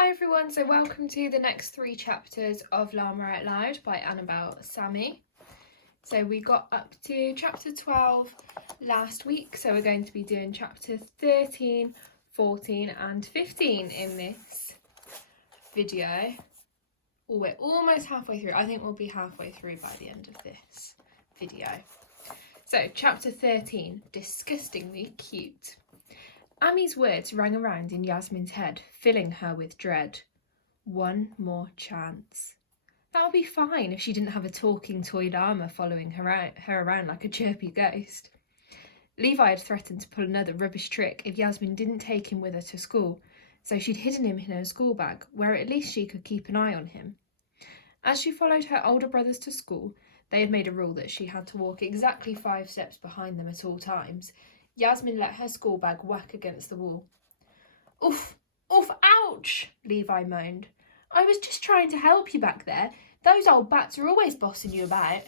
Hi everyone, so welcome to the next 3 chapters of Llama Out Loud by Annabelle Sami. So we got up to chapter 12 last week, so we're going to be doing chapter 13, 14 and 15 in this video. We're almost halfway through. I think we'll be halfway through by the end of this video. So chapter 13, disgustingly cute. Ami's words rang around in Yasmin's head, filling her with dread. One more chance. That'll be fine if she didn't have a talking toy llama following her around like a chirpy ghost. Levi had threatened to pull another rubbish trick if Yasmin didn't take him with her to school, so she'd hidden him in her school bag, where at least she could keep an eye on him. As she followed her older brothers to school, they had made a rule that she had to walk exactly 5 steps behind them at all times. Yasmin let her school bag whack against the wall. Oof, oof, ouch, Levi moaned. I was just trying to help you back there. Those old bats are always bossing you about.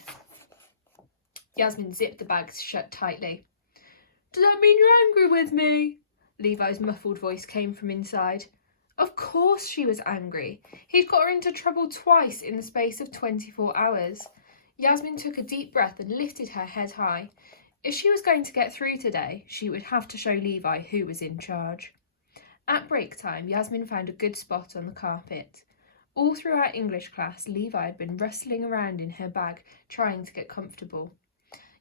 Yasmin zipped the bag shut tightly. Does that mean you're angry with me? Levi's muffled voice came from inside. Of course she was angry. He'd got her into trouble twice in the space of 24 hours. Yasmin took a deep breath and lifted her head high. If she was going to get through today, she would have to show Levi who was in charge. At break time, Yasmin found a good spot on the carpet. All through our English class, Levi had been rustling around in her bag, trying to get comfortable.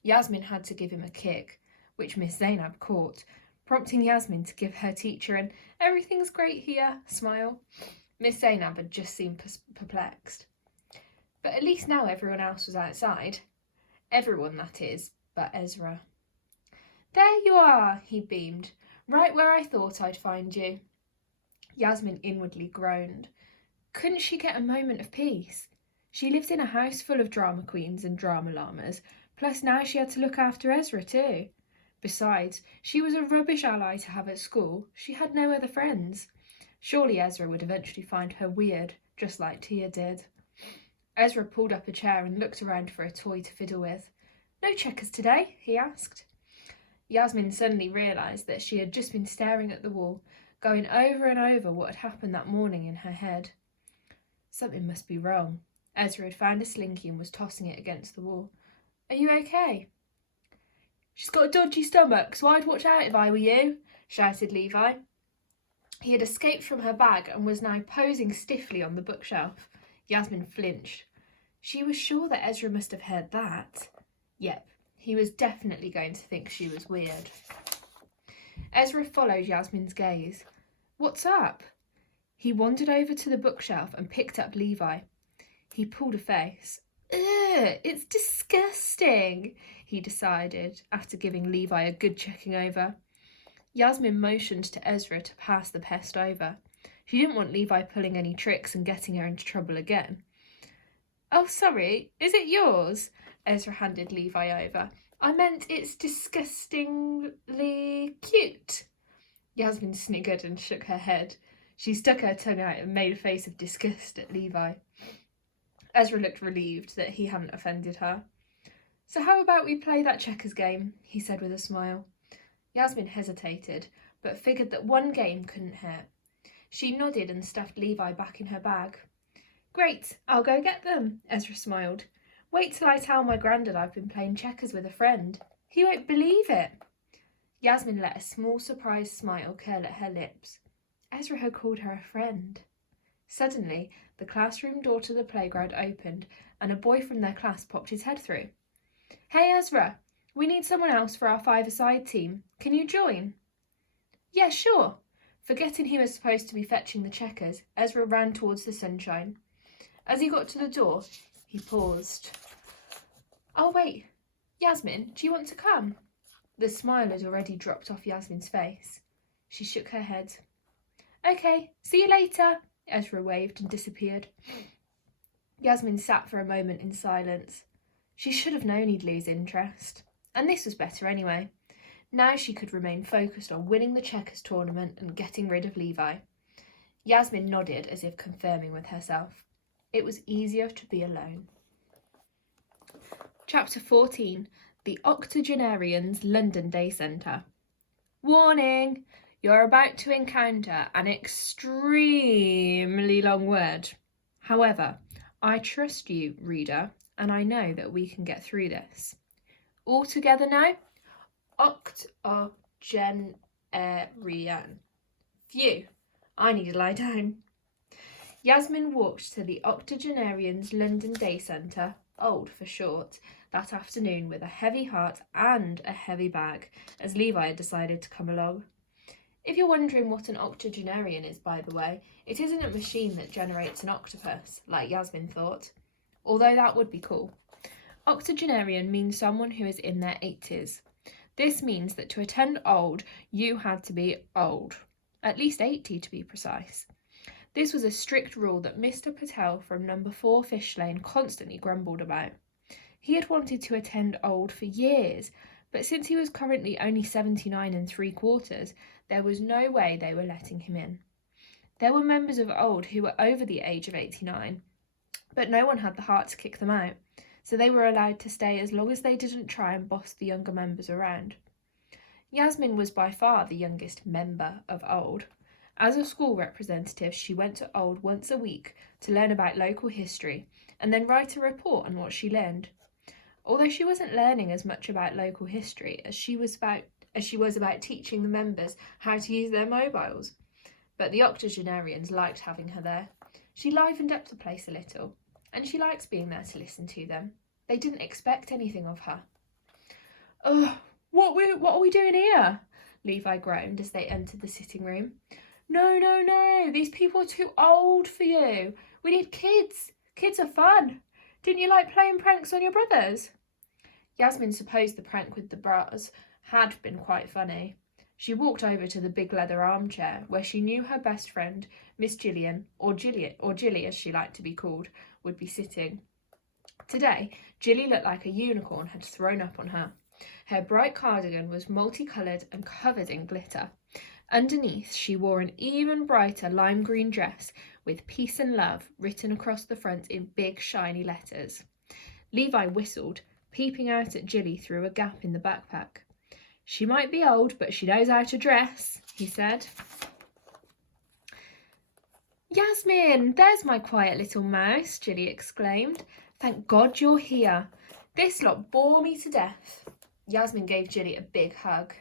Yasmin had to give him a kick, which Miss Zainab caught, prompting Yasmin to give her teacher an "everything's great here" smile. Miss Zainab had just seemed perplexed. But at least now everyone else was outside. Everyone, that is, but Ezra. There you are, he beamed, right where I thought I'd find you. Yasmin inwardly groaned. Couldn't she get a moment of peace? She lived in a house full of drama queens and drama llamas, plus now she had to look after Ezra too. Besides, she was a rubbish ally to have at school. She had no other friends. Surely Ezra would eventually find her weird, just like Tia did. Ezra pulled up a chair and looked around for a toy to fiddle with. No checkers today? He asked. Yasmin suddenly realised that she had just been staring at the wall, going over and over what had happened that morning in her head. Something must be wrong. Ezra had found a slinky and was tossing it against the wall. Are you okay? She's got a dodgy stomach, so I'd watch out if I were you, shouted Levi. He had escaped from her bag and was now posing stiffly on the bookshelf. Yasmin flinched. She was sure that Ezra must have heard that. Yep, he was definitely going to think she was weird. Ezra followed Yasmin's gaze. What's up? He wandered over to the bookshelf and picked up Levi. He pulled a face. Ugh, it's disgusting, he decided, after giving Levi a good checking over. Yasmin motioned to Ezra to pass the pest over. She didn't want Levi pulling any tricks and getting her into trouble again. Oh, sorry, is it yours? Ezra handed Levi over. I meant it's disgustingly cute. Yasmin sniggered and shook her head. She stuck her tongue out and made a face of disgust at Levi. Ezra looked relieved that he hadn't offended her. So how about we play that checkers game? He said with a smile. Yasmin hesitated, but figured that one game couldn't hurt. She nodded and stuffed Levi back in her bag. Great, I'll go get them, Ezra smiled. Wait till I tell my granddad I've been playing checkers with a friend. He won't believe it. Yasmin let a small surprised smile curl at her lips. Ezra had called her a friend. Suddenly, the classroom door to the playground opened and a boy from their class popped his head through. Hey Ezra, we need someone else for our 5-a-side team. Can you join? Yeah, sure. Forgetting he was supposed to be fetching the checkers, Ezra ran towards the sunshine. As he got to the door, he paused. Oh, wait. Yasmin, do you want to come? The smile had already dropped off Yasmin's face. She shook her head. Okay, see you later, Ezra waved and disappeared. Yasmin sat for a moment in silence. She should have known he'd lose interest. And this was better anyway. Now she could remain focused on winning the checkers tournament and getting rid of Levi. Yasmin nodded as if confirming with herself. It was easier to be alone. Chapter 14, The Octogenarians London Day Centre. Warning! You're about to encounter an extremely long word. However, I trust you, reader, and I know that we can get through this. All together now? Octogenarian. Phew, I need to lie down. Yasmin walked to the Octogenarians' London Day Centre, OLD for short, that afternoon with a heavy heart and a heavy bag, as Levi had decided to come along. If you're wondering what an octogenarian is, by the way, it isn't a machine that generates an octopus, like Yasmin thought, although that would be cool. Octogenarian means someone who is in their 80s. This means that to attend OLD, you had to be old, at least 80 to be precise. This was a strict rule that Mr. Patel from number 4 Fish Lane constantly grumbled about. He had wanted to attend OLD for years, but since he was currently only 79 3/4, there was no way they were letting him in. There were members of OLD who were over the age of 89, but no one had the heart to kick them out, so they were allowed to stay as long as they didn't try and boss the younger members around. Yasmin was by far the youngest member of OLD. As a school representative, she went to OLD once a week to learn about local history and then write a report on what she learned. Although she wasn't learning as much about local history as she was about teaching the members how to use their mobiles. But the octogenarians liked having her there. She livened up the place a little, and she liked being there to listen to them. They didn't expect anything of her. "Ugh, what are we doing here?" Levi groaned as they entered the sitting room. No, these people are too old for you. We need kids. Kids are fun. Didn't you like playing pranks on your brothers? Yasmin supposed the prank with the bras had been quite funny. She walked over to the big leather armchair where she knew her best friend, Miss Gillian, or Gilly as she liked to be called, would be sitting. Today, Gilly looked like a unicorn had thrown up on her. Her bright cardigan was multicoloured and covered in glitter. Underneath, she wore an even brighter lime green dress with peace and love written across the front in big shiny letters. Levi whistled, peeping out at Gilly through a gap in the backpack. "She might be old, but she knows how to dress," he said. "Yasmin, there's my quiet little mouse," Gilly exclaimed. "Thank God you're here. This lot bore me to death." Yasmin gave Gilly a big hug.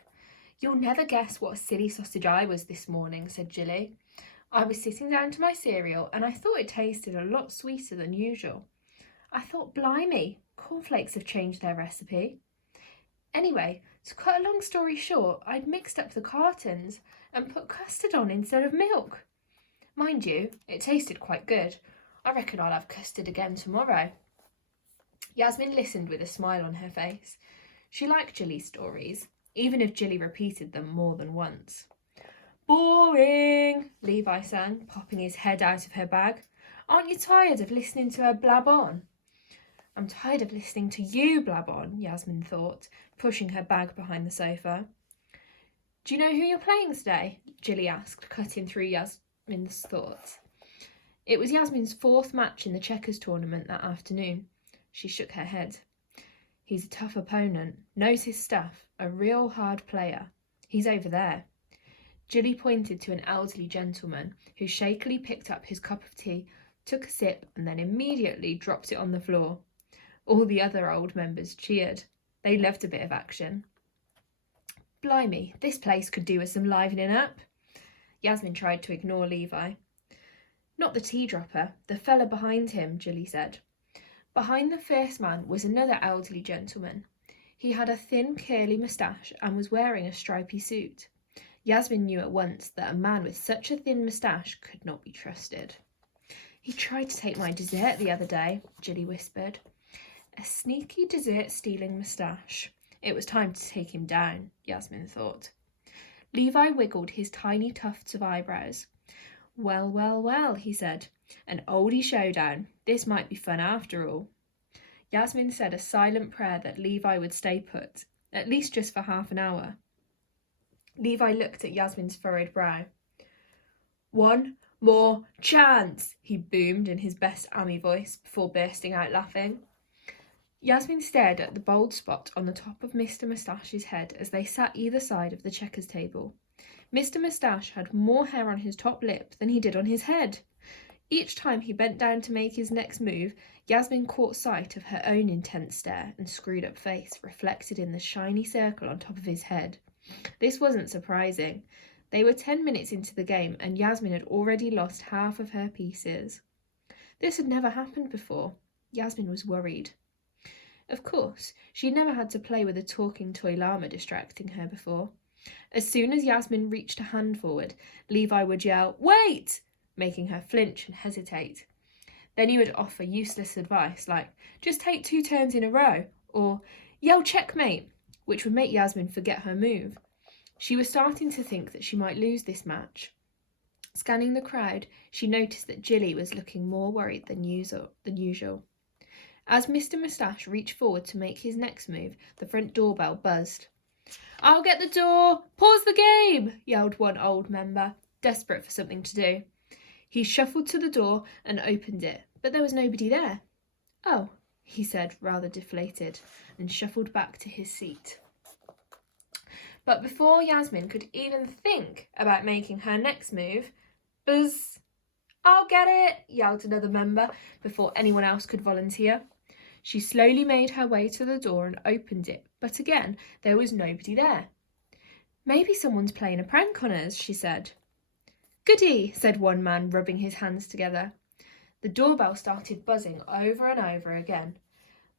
"You'll never guess what a silly sausage I was this morning," said Gilly. "I was sitting down to my cereal and I thought it tasted a lot sweeter than usual. I thought, blimey, cornflakes have changed their recipe. Anyway, to cut a long story short, I'd mixed up the cartons and put custard on instead of milk. Mind you, it tasted quite good. I reckon I'll have custard again tomorrow." Yasmin listened with a smile on her face. She liked Gilly's stories, even if Gilly repeated them more than once. "Boring," Levi sang, popping his head out of her bag. "Aren't you tired of listening to her blab on?" "I'm tired of listening to you blab on," Yasmin thought, pushing her bag behind the sofa. "Do you know who you're playing today?" Gilly asked, cutting through Yasmin's thoughts. It was Yasmin's 4th match in the checkers tournament that afternoon. She shook her head. "He's a tough opponent, knows his stuff, a real hard player. He's over there." Gilly pointed to an elderly gentleman who shakily picked up his cup of tea, took a sip, and then immediately dropped it on the floor. All the other old members cheered. They loved a bit of action. "Blimey, this place could do with some livening up." Yasmin tried to ignore Levi. "Not the tea dropper, the fella behind him," Gilly said. Behind the first man was another elderly gentleman. He had a thin, curly moustache and was wearing a stripy suit. Yasmin knew at once that a man with such a thin moustache could not be trusted. "He tried to take my dessert the other day," Gilly whispered. A sneaky dessert-stealing moustache. It was time to take him down, Yasmin thought. Levi wiggled his tiny tufts of eyebrows. Well, he said. "An oldie showdown. This might be fun after all." Yasmin said a silent prayer that Levi would stay put, at least just for half an hour. Levi looked at Yasmin's furrowed brow. "One more chance," he boomed in his best Ami voice before bursting out laughing. Yasmin stared at the bald spot on the top of Mr. Moustache's head as they sat either side of the checkers table. Mr. Moustache had more hair on his top lip than he did on his head. Each time he bent down to make his next move, Yasmin caught sight of her own intense stare and screwed up face reflected in the shiny circle on top of his head. This wasn't surprising. They were 10 minutes into the game and Yasmin had already lost half of her pieces. This had never happened before. Yasmin was worried. Of course, she'd never had to play with a talking toy llama distracting her before. As soon as Yasmin reached a hand forward, Levi would yell, "Wait!" making her flinch and hesitate. Then he would offer useless advice like, "Just take 2 turns in a row," or "Yell checkmate," which would make Yasmin forget her move. She was starting to think that she might lose this match. Scanning the crowd, she noticed that Jilly was looking more worried than usual. As Mr. Moustache reached forward to make his next move, the front doorbell buzzed. "I'll get the door! Pause the game!" yelled one old member, desperate for something to do. He shuffled to the door and opened it, but there was nobody there. "Oh," he said, rather deflated, and shuffled back to his seat. But before Yasmin could even think about making her next move, buzz! "I'll get it!" yelled another member before anyone else could volunteer. She slowly made her way to the door and opened it, but again there was nobody there. "Maybe someone's playing a prank on us," she said. "Goody," said one man, rubbing his hands together. The doorbell started buzzing over and over again.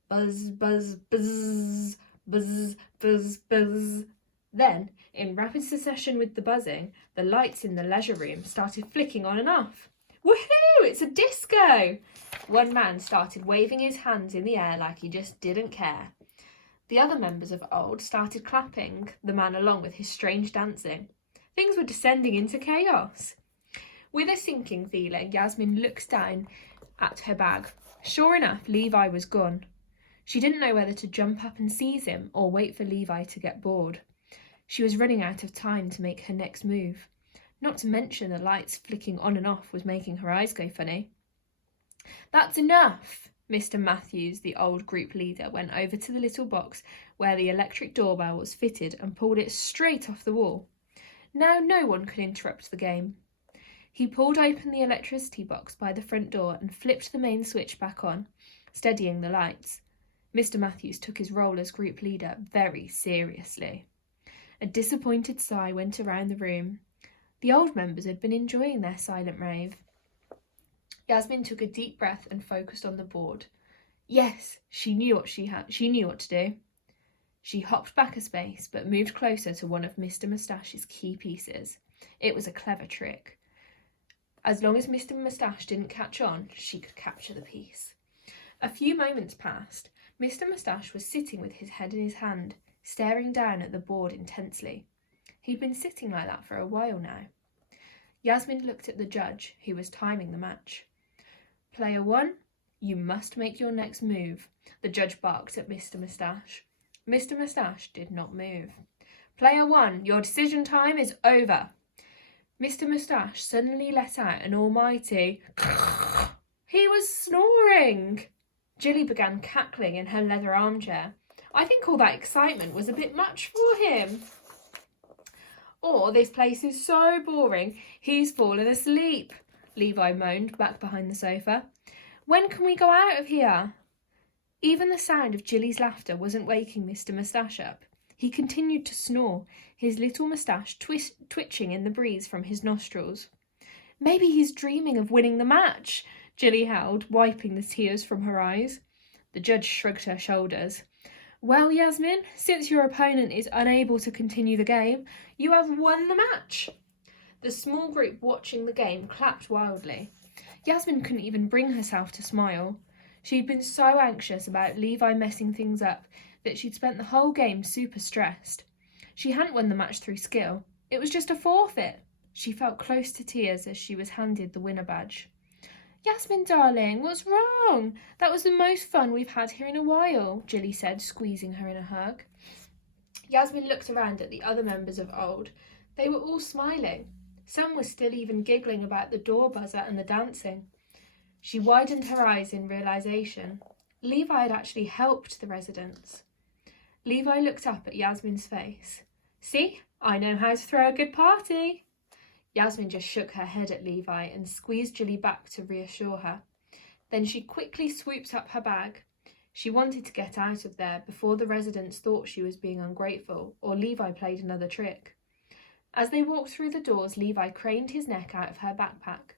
Buzz, buzz, buzz, buzz, buzz, buzz. Then, in rapid succession with the buzzing, the lights in the leisure room started flicking on and off. "Woohoo! It's a disco!" One man started waving his hands in the air like he just didn't care. The other members of Old started clapping the man along with his strange dancing. Things were descending into chaos. With a sinking feeling, Yasmin looked down at her bag. Sure enough, Levi was gone. She didn't know whether to jump up and seize him or wait for Levi to get bored. She was running out of time to make her next move. Not to mention the lights flicking on and off was making her eyes go funny. "That's enough!" Mr. Matthews, the old group leader, went over to the little box where the electric doorbell was fitted and pulled it straight off the wall. Now no one could interrupt the game. He pulled open the electricity box by the front door and flipped the main switch back on, steadying the lights. Mr. Matthews took his role as group leader very seriously. A disappointed sigh went around the room. The old members had been enjoying their silent rave. Yasmin took a deep breath and focused on the board. Yes, she knew what to do. She hopped back a space, but moved closer to one of Mr. Moustache's key pieces. It was a clever trick. As long as Mr. Moustache didn't catch on, she could capture the piece. A few moments passed. Mr. Moustache was sitting with his head in his hand, staring down at the board intensely. He'd been sitting like that for a while now. Yasmin looked at the judge, who was timing the match. "Player 1, you must make your next move," the judge barked at Mr. Moustache. Mr. Moustache did not move. "Player 1, your decision time is over." Mr. Moustache suddenly let out an almighty He was snoring! Jilly began cackling in her leather armchair. I think all that excitement was a bit much for him. "Oh, this place is so boring, he's fallen asleep," Levi moaned back behind the sofa. "When can we go out of here?" Even the sound of Jilly's laughter wasn't waking Mr. Moustache up. He continued to snore, his little moustache twitching in the breeze from his nostrils. "Maybe he's dreaming of winning the match," Jilly howled, wiping the tears from her eyes. The judge shrugged her shoulders. "Well, Yasmin, since your opponent is unable to continue the game, you have won the match." The small group watching the game clapped wildly. Yasmin couldn't even bring herself to smile. She'd been so anxious about Levi messing things up that she'd spent the whole game super stressed. She hadn't won the match through skill. It was just a forfeit. She felt close to tears as she was handed the winner badge. "Yasmin, darling, what's wrong? That was the most fun we've had here in a while," Jilly said, squeezing her in a hug. Yasmin looked around at the other members of Old. They were all smiling. Some were still even giggling about the door buzzer and the dancing. She widened her eyes in realisation. Levi had actually helped the residents. Levi looked up at Yasmin's face. "See, I know how to throw a good party." Yasmin just shook her head at Levi and squeezed Jilly back to reassure her. Then she quickly swooped up her bag. She wanted to get out of there before the residents thought she was being ungrateful or Levi played another trick. As they walked through the doors, Levi craned his neck out of her backpack.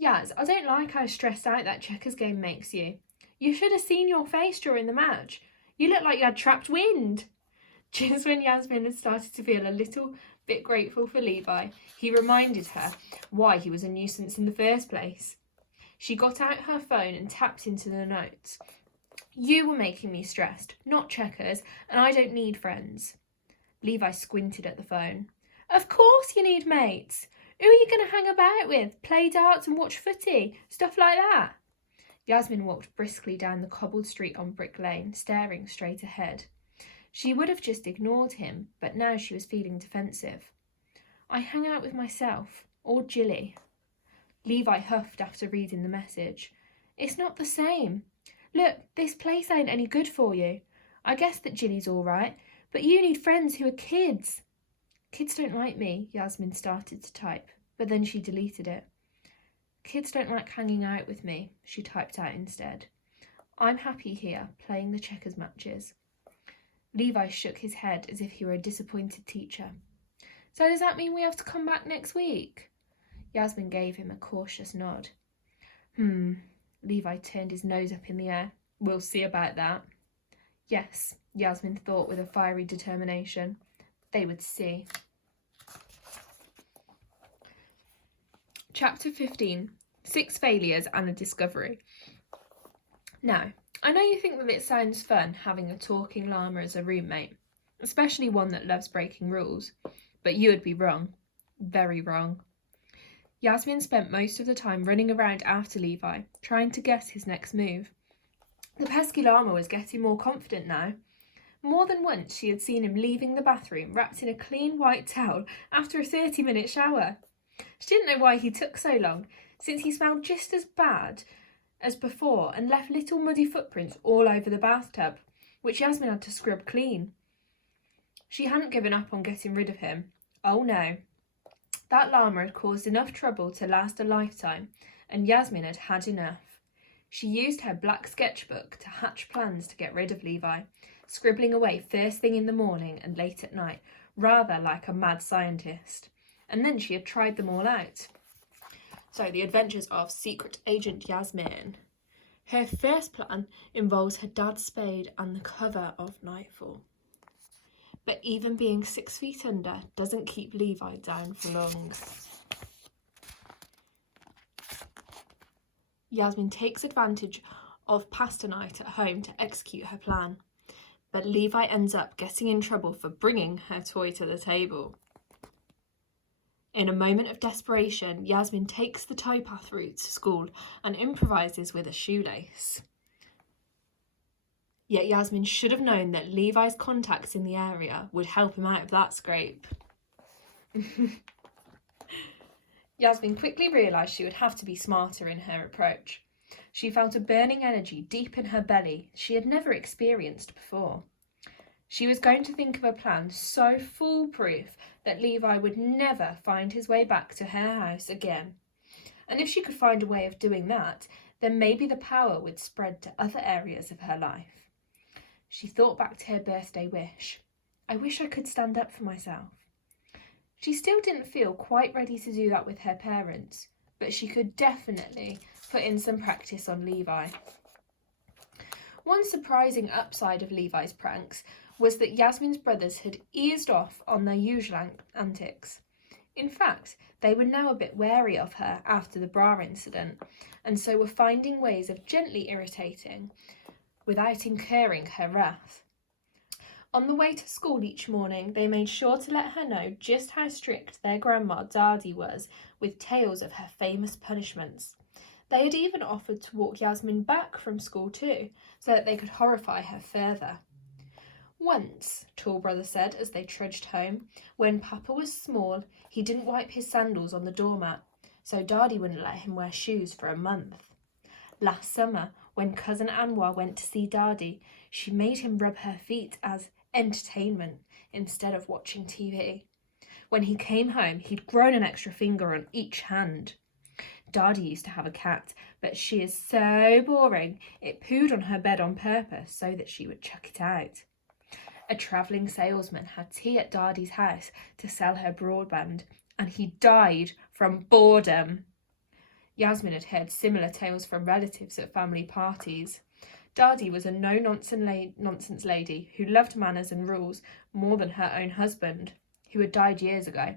Yaz, I don't like how stressed out that checkers game makes you. You should have seen your face during the match. You look like you had trapped wind. Just when Yasmin had started to feel a little bit grateful for Levi, he reminded her why he was a nuisance in the first place. She got out her phone and tapped into the notes. You were making me stressed, not checkers, and I don't need friends. Levi squinted at the phone. Of course you need mates. Who are you going to hang about with? Play darts and watch footy? Stuff like that? Yasmin walked briskly down the cobbled street on Brick Lane, staring straight ahead. She would have just ignored him, but now she was feeling defensive. I hang out with myself, or Jilly. Levi huffed after reading the message. It's not the same. Look, this place ain't any good for you. I guess that Jilly's all right, but you need friends who are kids. Kids don't like me, Yasmin started to type, but then she deleted it. Kids don't like hanging out with me, she typed out instead. I'm happy here, playing the checkers matches. Levi shook his head as if he were a disappointed teacher. So does that mean we have to come back next week? Yasmin gave him a cautious nod. Levi turned his nose up in the air. We'll see about that. Yes, Yasmin thought with a fiery determination. They would see. Chapter 15. 6 Failures and a Discovery. Now, I know you think that it sounds fun having a talking llama as a roommate, especially one that loves breaking rules, but you would be wrong. Very wrong. Yasmin spent most of the time running around after Levi, trying to guess his next move. The pesky llama was getting more confident now. More than once she had seen him leaving the bathroom wrapped in a clean white towel after a 30-minute shower. She didn't know why he took so long, since he smelled just as bad as before and left little muddy footprints all over the bathtub, which Yasmin had to scrub clean. She hadn't given up on getting rid of him. Oh no. That llama had caused enough trouble to last a lifetime, and Yasmin had had enough. She used her black sketchbook to hatch plans to get rid of Levi, scribbling away first thing in the morning and late at night, rather like a mad scientist. And then she had tried them all out. So, the adventures of Secret Agent Yasmin. Her first plan involves her dad's spade and the cover of Nightfall. But even being 6 feet under doesn't keep Levi down for long. Yasmin takes advantage of pasta night at home to execute her plan, but Levi ends up getting in trouble for bringing her toy to the table. In a moment of desperation, Yasmin takes the towpath route to school and improvises with a shoelace. Yet Yasmin should have known that Levi's contacts in the area would help him out of that scrape. Yasmin quickly realised she would have to be smarter in her approach. She felt a burning energy deep in her belly she had never experienced before. She was going to think of a plan so foolproof that Levi would never find his way back to her house again. And if she could find a way of doing that, then maybe the power would spread to other areas of her life. She thought back to her birthday wish. I wish I could stand up for myself. She still didn't feel quite ready to do that with her parents, but she could definitely put in some practice on Levi. One surprising upside of Levi's pranks was that Yasmin's brothers had eased off on their usual antics. In fact, they were now a bit wary of her after the bra incident, and so were finding ways of gently irritating without incurring her wrath. On the way to school each morning, they made sure to let her know just how strict their grandma Dadi was with tales of her famous punishments. They had even offered to walk Yasmin back from school too, so that they could horrify her further. Once, Tall Brother said as they trudged home, when Papa was small, he didn't wipe his sandals on the doormat, so Dadi wouldn't let him wear shoes for a month. Last summer, when Cousin Anwar went to see Dadi, she made him rub her feet as entertainment instead of watching TV. When he came home, he'd grown an extra finger on each hand. Dardy used to have a cat, but she is so boring, it pooed on her bed on purpose so that she would chuck it out. A travelling salesman had tea at Dardy's house to sell her broadband, and he died from boredom. Yasmin had heard similar tales from relatives at family parties. Dardy was a no-nonsense lady who loved manners and rules more than her own husband, who had died years ago,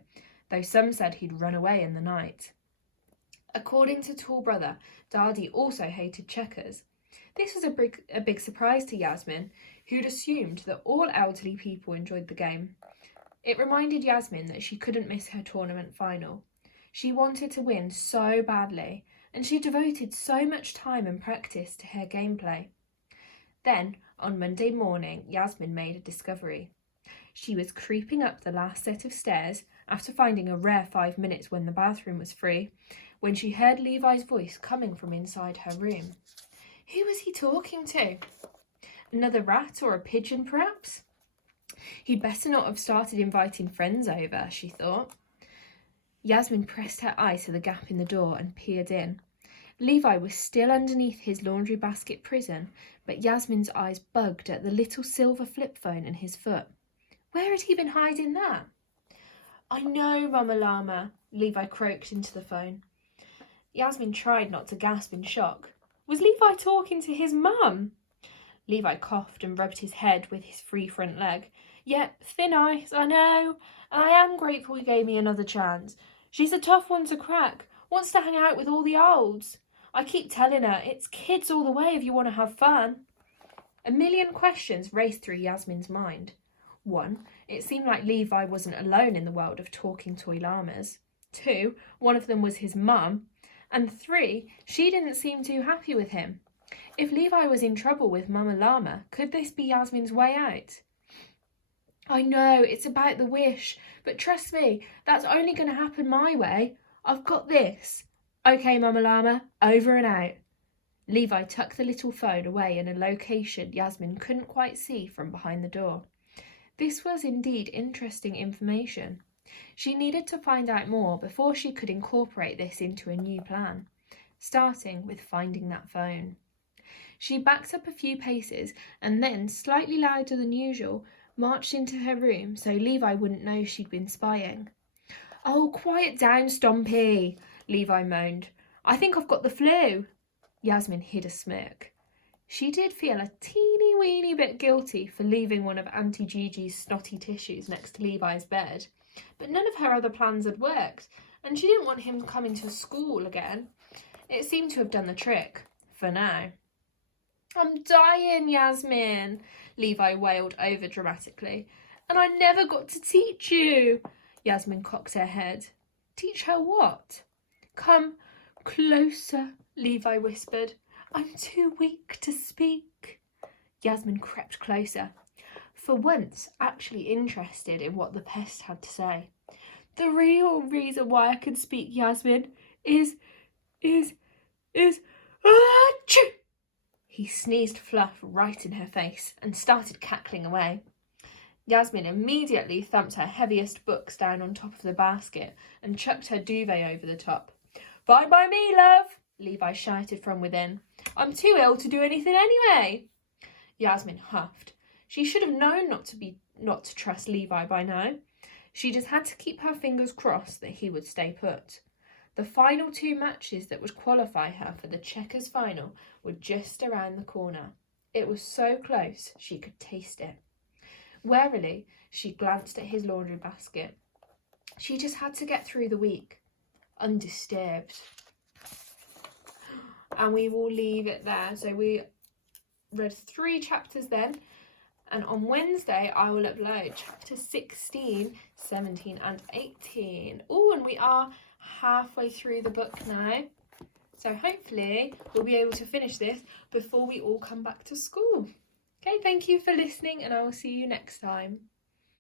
though some said he'd run away in the night. According to Tall Brother, Dardy also hated checkers. This was a big surprise to Yasmin, who'd assumed that all elderly people enjoyed the game. It reminded Yasmin that she couldn't miss her tournament final. She wanted to win so badly, and she devoted so much time and practice to her gameplay. Then, on Monday morning, Yasmin made a discovery. She was creeping up the last set of stairs after finding a rare 5 minutes when the bathroom was free, when she heard Levi's voice coming from inside her room. Who was he talking to? Another rat or a pigeon, perhaps? He'd better not have started inviting friends over, she thought. Yasmin pressed her eye to the gap in the door and peered in. Levi was still underneath his laundry basket prison, but Yasmin's eyes bugged at the little silver flip phone in his foot. Where had he been hiding that? I know, Mama Llama, Levi croaked into the phone. Yasmin tried not to gasp in shock. Was Levi talking to his mum? Levi coughed and rubbed his head with his free front leg. Yeah, thin ice, I know, and I am grateful he gave me another chance. She's a tough one to crack, wants to hang out with all the olds. I keep telling her, it's kids all the way if you want to have fun. A million questions raced through Yasmin's mind. 1, it seemed like Levi wasn't alone in the world of talking toy llamas. 2, one of them was his mum. And 3, she didn't seem too happy with him. If Levi was in trouble with Mama Llama, could this be Yasmin's way out? I know, it's about the wish, but trust me, that's only going to happen my way. I've got this. Okay, Mama Llama, over and out. Levi tucked the little phone away in a location Yasmin couldn't quite see from behind the door. This was indeed interesting information. She needed to find out more before she could incorporate this into a new plan, starting with finding that phone. She backed up a few paces and then, slightly louder than usual, marched into her room so Levi wouldn't know she'd been spying. Oh, quiet down, Stompy, Levi moaned. I think I've got the flu. Yasmin hid a smirk. She did feel a teeny-weeny bit guilty for leaving one of Auntie Gigi's snotty tissues next to Levi's bed, but none of her other plans had worked, and she didn't want him coming to school again. It seemed to have done the trick, for now. I'm dying, Yasmin, Levi wailed over dramatically, and I never got to teach you. Yasmin cocked her head. Teach her what? Come closer, Levi whispered. I'm too weak to speak. Yasmin crept closer, for once actually interested in what the pest had to say. The real reason why I can speak, Yasmin, is achoo! He sneezed fluff right in her face and started cackling away. Yasmin immediately thumped her heaviest books down on top of the basket and chucked her duvet over the top. Fine by me, love, Levi shouted from within. I'm too ill to do anything anyway. Yasmin huffed. She should have known not to trust Levi by now. She just had to keep her fingers crossed that he would stay put. The final 2 matches that would qualify her for the checkers final were just around the corner. It was so close she could taste it. Warily, she glanced at his laundry basket. She just had to get through the week, undisturbed. And we will leave it there. So we read 3 chapters then. And on Wednesday, I will upload chapter 16, 17 and 18. Oh, and we are halfway through the book now. So hopefully we'll be able to finish this before we all come back to school. Okay, thank you for listening and I will see you next time.